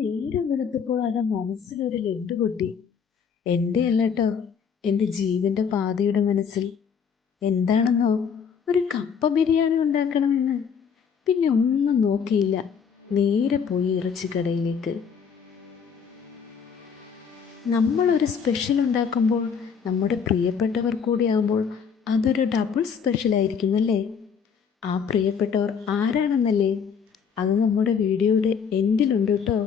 നേരം വെളുത്തപ്പോൾ അത് മനസ്സിലൊരു ലഡ്ഡു പൊട്ടി. എൻ്റെ അല്ല കേട്ടോ, എൻ്റെ ജീവൻ്റെ പാതയുടെ മനസ്സിൽ. എന്താണെന്നോ, ഒരു കപ്പ ബിരിയാണി ഉണ്ടാക്കണമെന്ന്. പിന്നെ ഒന്നും നോക്കിയില്ല, നേരെ പോയി ഇറച്ചിക്കടയിലേക്ക്. നമ്മളൊരു സ്പെഷ്യൽ ഉണ്ടാക്കുമ്പോൾ നമ്മുടെ പ്രിയപ്പെട്ടവർ കൂടിയാകുമ്പോൾ അതൊരു ഡബിൾ സ്പെഷ്യലായിരിക്കും അല്ലേ? ആ പ്രിയപ്പെട്ടവർ ആരാണെന്നല്ലേ? അത് നമ്മുടെ വീഡിയോയുടെ എൻഡിലുണ്ട് കേട്ടോ.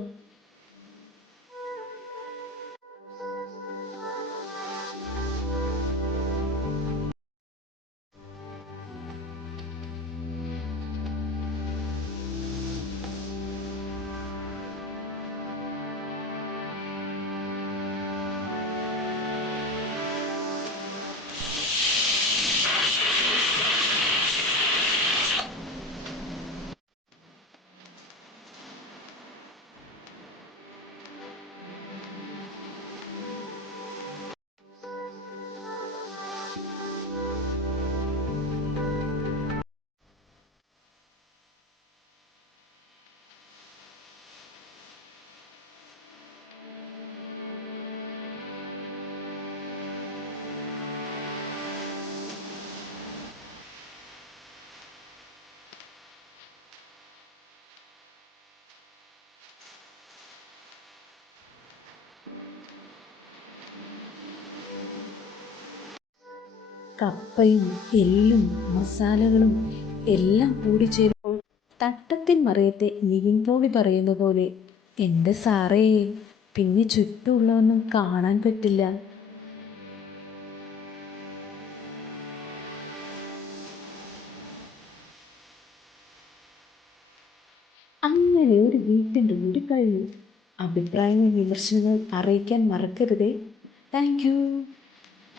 കപ്പയും എല്ലും മസാലകളും എല്ലാം കൂടി ചേരുമ്പോൾ തട്ടത്തിൻ മറയത്തെ നീൻപോളി പറയുന്ന പോലെ, എൻ്റെ സാറേ, പിന്നെ ചുറ്റുമുള്ളതൊന്നും കാണാൻ പറ്റില്ല. അങ്ങനെ ഒരു വീട്ടിൻ്റെ കൂടി കഴിഞ്ഞു. അഭിപ്രായങ്ങൾ വിമർശനങ്ങൾ അറിയിക്കാൻ മറക്കരുതേ. Thank you.